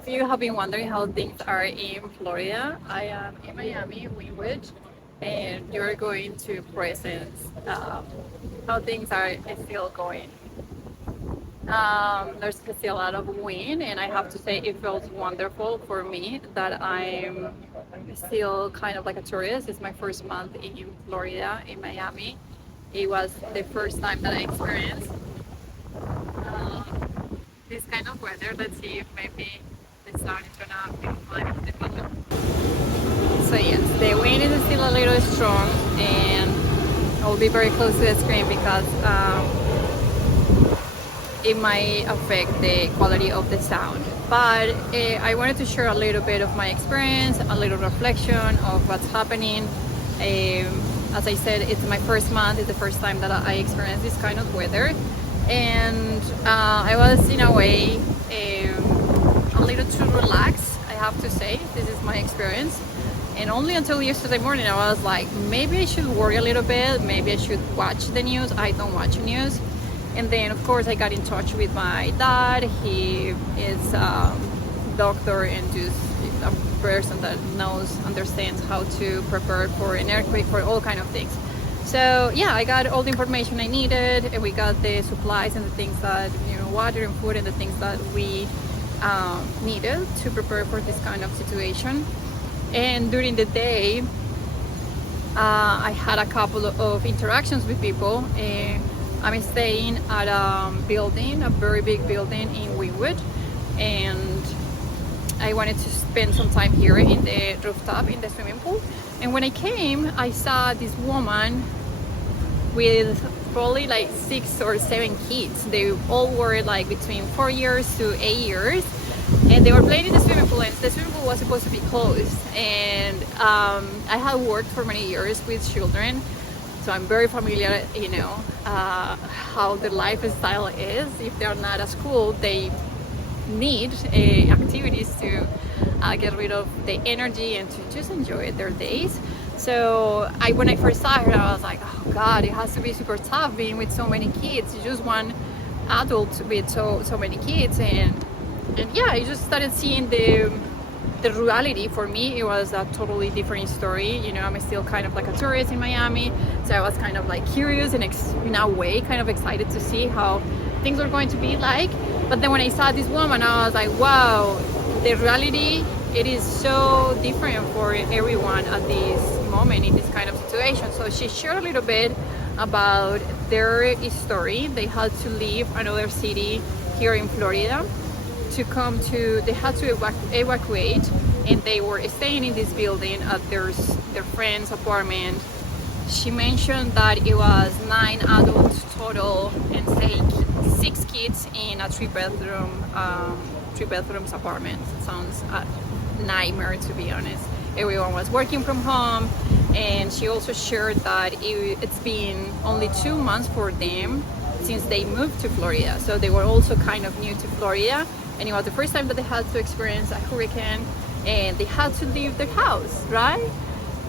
if you have been wondering how things are in Florida, I am in Miami, Wynwood, and you're going to present how things are still going. There's still a lot of wind, and I have to say it feels wonderful for me that I'm still kind of like a tourist. It's my first month in Florida, in Miami. It was the first time that I experienced uh, this kind of weather. Let's see if maybe the sun is gonna be fine in the video. So yes, the wind is still a little strong, and I'll be very close to the screen because it might affect the quality of the sound. But I wanted to share a little bit of my experience, a little reflection of what's happening. As I said, it's my first month. It's the first time that I experienced this kind of weather, and I was in a way a little too relaxed. I have to say, this is my experience. And only until yesterday morning, I was like, maybe I should worry a little bit. Maybe I should watch the news. I don't watch news. And then, of course, I got in touch with my dad. He is a doctor and just a person that knows, understands how to prepare for an earthquake, for all kind of things. So yeah, I got all the information I needed, and we got the supplies and the things that, water and food and the things that we needed to prepare for this kind of situation. And during the day, I had a couple of interactions with people. I'm staying at a building, a very big building in Wynwood, and I wanted to spend some time here in the rooftop, in the swimming pool. And when I came, I saw this woman with probably like 6 or 7 kids. They all were like between 4 years to 8 years, and they were playing in the swimming pool, and the swimming pool was supposed to be closed. And I had worked for many years with children, so I'm very familiar, how the lifestyle is. If they're not at school, they need activities to get rid of the energy and to just enjoy their days. So when I first saw her, I was like, oh God, it has to be super tough being with so many kids. You just one adult with so many kids, and yeah, I just started seeing the reality. For me, it was a totally different story. I'm still kind of like a tourist in Miami, so I was kind of like curious and in a way kind of excited to see how things are going to be like. But then when I saw this woman, I was like, wow, the reality, it is so different for everyone at this moment in this kind of situation. So she shared a little bit about their story. They had to leave another city here in Florida to come to, they had to evacuate, and they were staying in this building at their friend's apartment. She mentioned that it was 9 adults total and 6 kids in a 3-bedroom apartment. It sounds a nightmare, to be honest. Everyone was working from home, and she also shared that it's been only 2 months for them since they moved to Florida. So they were also kind of new to Florida, and it was the first time that they had to experience a hurricane, and they had to leave their house, right,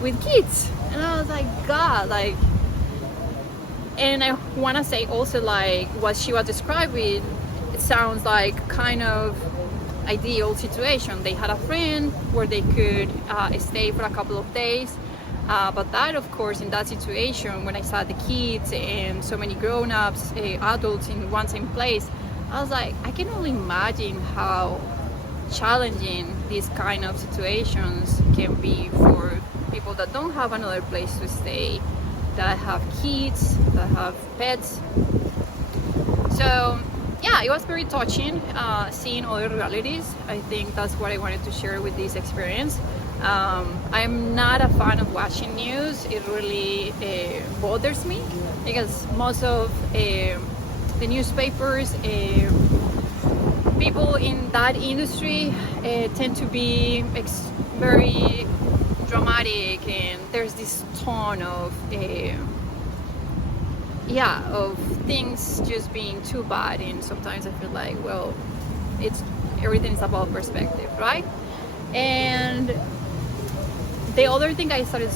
with kids. And I was like, God, like, and I want to say also, like, what she was describing, it sounds like kind of ideal situation. They had a friend where they could stay for a couple of days. But that, of course, in that situation, when I saw the kids and so many grown-ups, adults in one same place, I was like, I can only imagine how challenging these kind of situations can be for people that don't have another place to stay, that have kids, that have pets. So yeah, it was very touching seeing other realities. I think that's what I wanted to share with this experience. I'm not a fan of watching news. It really bothers me because most of the newspapers, people in that industry tend to be very dramatic, and there's this tone of of things just being too bad, and sometimes I feel like, well, everything is about perspective, right? And the other thing I started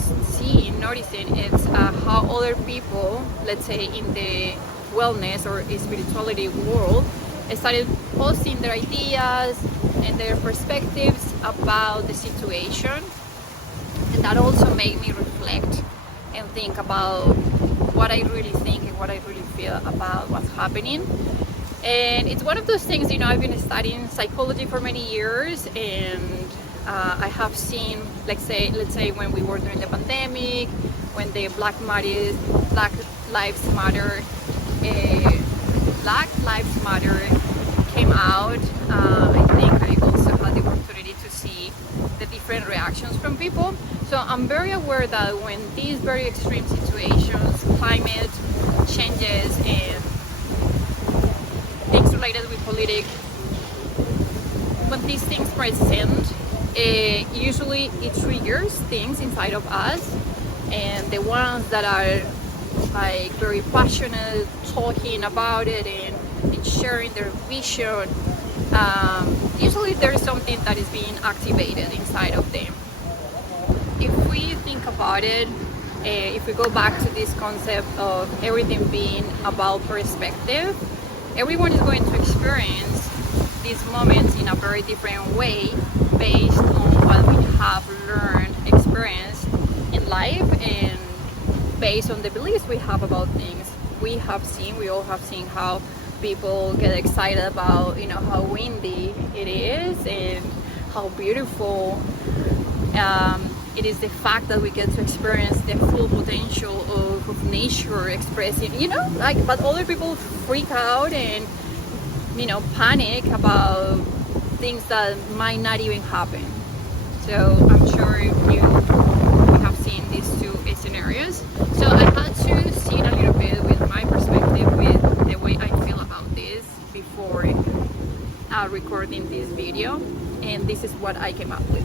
noticing is how other people, let's say in the wellness or spirituality world, started posting their ideas and their perspectives about the situation, and that also made me reflect and think about what I really think and what I really feel about what's happening. And it's one of those things, I've been studying psychology for many years, and I have seen, let's say when we were during the pandemic, when the Black Lives Matter came out. I think I also had the opportunity to see the different reactions from people. So I'm very aware that when these very extreme situations, climate changes and things related with politics, when these things present, usually it triggers things inside of us, and the ones that are like very passionate, talking about it and sharing their vision, usually there's something that is being activated inside of them. If we think about it, if we go back to this concept of everything being about perspective, everyone is going to experience these moments in a very different way based on what we have learned, experienced in life, and based on the beliefs we have about things. We all have seen how people get excited about, how windy it is and how beautiful it is, the fact that we get to experience the full potential of nature expressing, but other people freak out and, panic about things that might not even happen. So I'm sure you have seen these two scenarios. So I had to see it a little bit with my perspective, with the way I feel about this before recording this video, and this is what I came up with.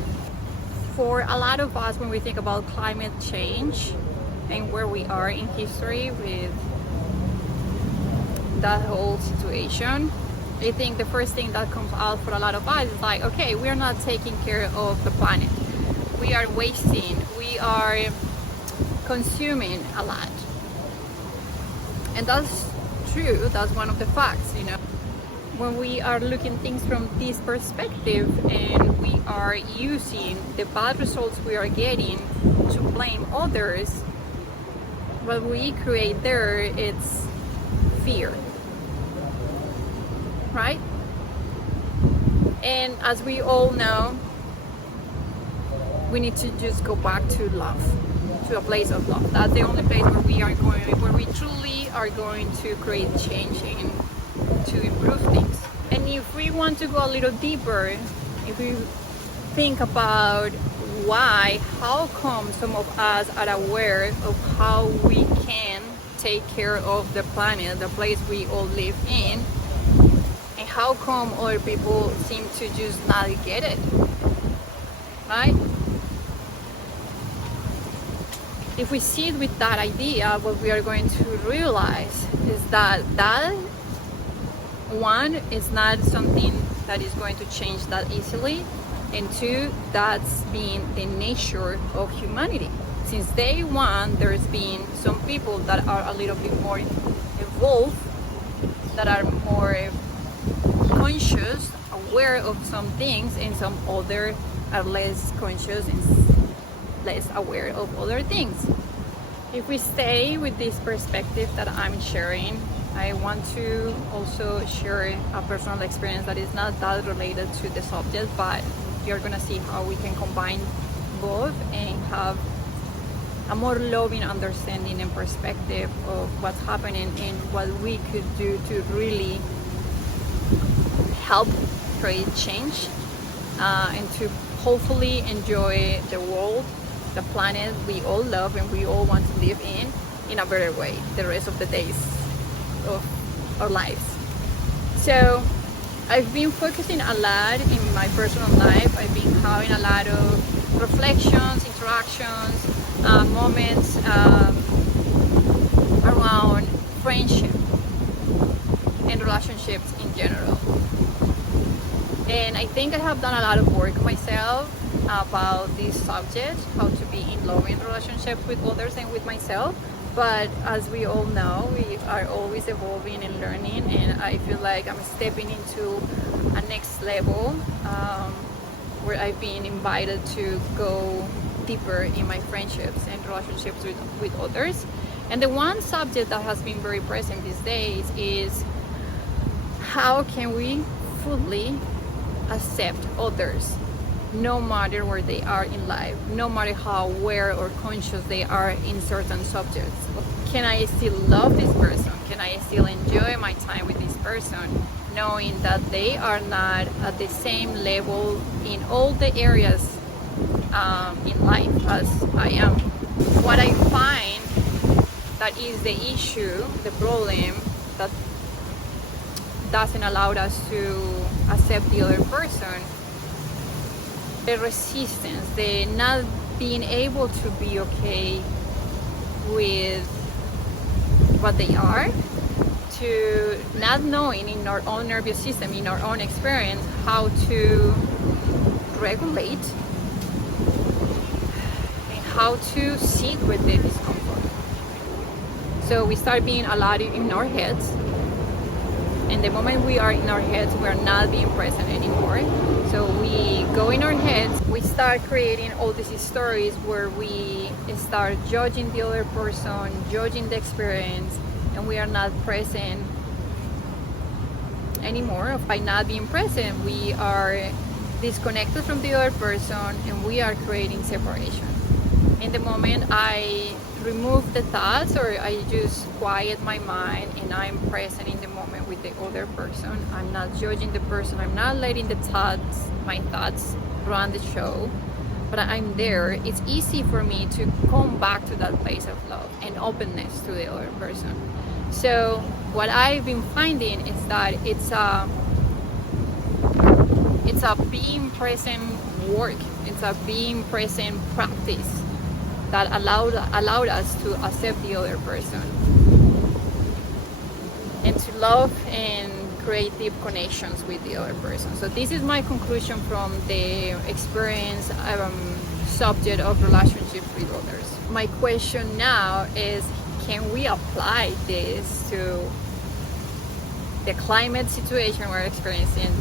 For a lot of us, when we think about climate change and where we are in history with that whole situation, I think the first thing that comes out for a lot of us is like, okay, we're not taking care of the planet. We are wasting, we are consuming a lot. And that's true, that's one of the facts, When we are looking things from this perspective and we are using the bad results we are getting to blame others, what we create there, it's fear. Right? And as we all know, we need to just go back to love, to a place of love. That's the only place where we truly are going to create change and to improve things. And if we want to go a little deeper, if we think about how come some of us are aware of how we can take care of the planet, the place we all live in, and how come other people seem to just not get it, right? If we sit with that idea, what we are going to realize is that one is not something that is going to change that easily, and two, that's been the nature of humanity. Since day one, there's been some people that are a little bit more evolved, that are more conscious, aware of some things, and some other are less conscious and less aware of other things. If we stay with this perspective that I'm sharing, I want to also share a personal experience that is not that related to the subject, but you're gonna see how we can combine both and have a more loving understanding and perspective of what's happening and what we could do to really help create change, and to hopefully enjoy the world, the planet we all love and we all want to live in a better way the rest of the days of our lives. So I've been focusing a lot in my personal life. I've been having a lot of reflections, interactions, moments around friendship and relationships in general. And I think I have done a lot of work myself about this subject, how to be in loving relationships with others and with myself. But as we all know, we are always evolving and learning, and I feel like I'm stepping into a next level, where I've been invited to go deeper in my friendships and relationships with others. And the one subject that has been very present these days is how can we fully accept others, no matter where they are in life, no matter how aware or conscious they are in certain subjects. Can I still love this person? Can I still enjoy my time with this person, knowing that they are not at the same level in all the areas in life as I am? What I find that is the issue, the problem that doesn't allow us to accept the other person, the resistance, the not being able to be okay with what they are, to not knowing in our own nervous system, in our own experience, how to regulate and how to sit with the discomfort. So we start being a lot in our heads, and the moment we are in our heads, we are not being present anymore. So we go in our heads, we start creating all these stories where we start judging the other person, judging the experience, and we are not present anymore. By not being present, we are disconnected from the other person, and we are creating separation. In the moment I remove the thoughts, or I just quiet my mind and I'm present in the moment with the other person, I'm not judging the person, I'm not letting my thoughts run the show, but I'm there. It's easy for me to come back to that place of love and openness to the other person. So what I've been finding is that it's a being present work, it's a being present practice that allowed us to accept the other person and to love and create deep connections with the other person. So this is my conclusion from the experience subject of relationships with others. My question now is, can we apply this to the climate situation we're experiencing,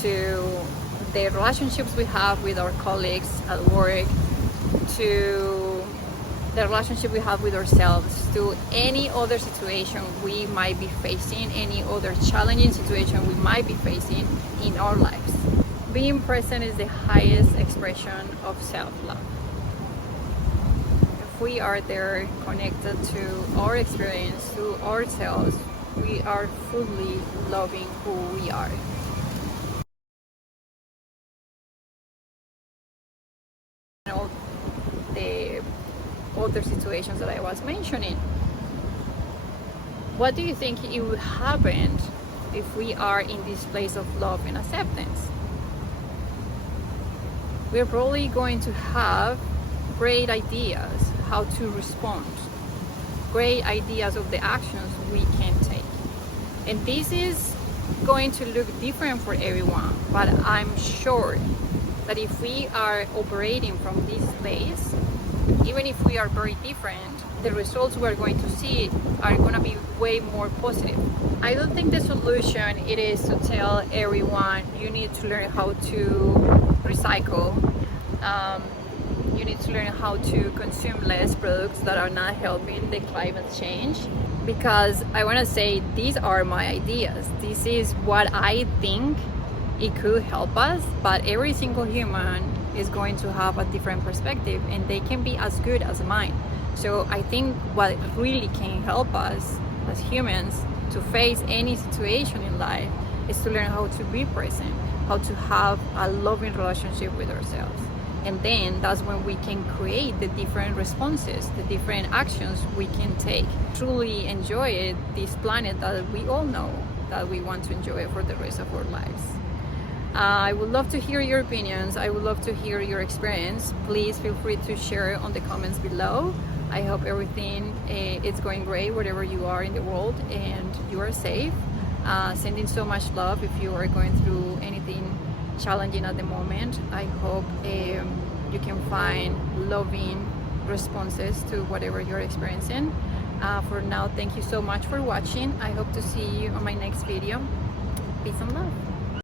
to the relationships we have with our colleagues at work, to the relationship we have with ourselves, to any other situation we might be facing, any other challenging situation we might be facing in our lives? Being present is the highest expression of self-love. If we are there connected to our experience, to ourselves, we are fully loving who we are. All the other situations that I was mentioning. What do you think it would happen if we are in this place of love and acceptance? We're probably going to have great ideas how to respond, great ideas of the actions we can take. And this is going to look different for everyone, but I'm sure that if we are operating from this place, even if we are very different, the results we're going to see are going to be way more positive. I don't think the solution it is to tell everyone you need to learn how to recycle, you need to learn how to consume less products that are not helping the climate change, because I want to say these are my ideas. This is what I think it could help us, but every single human is going to have a different perspective, and they can be as good as mine. So I think what really can help us as humans to face any situation in life is to learn how to be present, how to have a loving relationship with ourselves. And then that's when we can create the different responses, the different actions we can take. Truly enjoy this planet that we all know that we want to enjoy for the rest of our lives. I would love to hear your opinions. I would love to hear your experience. Please feel free to share on the comments below. I hope everything is going great wherever you are in the world and you are safe. Sending so much love if you are going through anything challenging at the moment. I hope you can find loving responses to whatever you're experiencing. For now, thank you so much for watching. I hope to see you on my next video. Peace and love.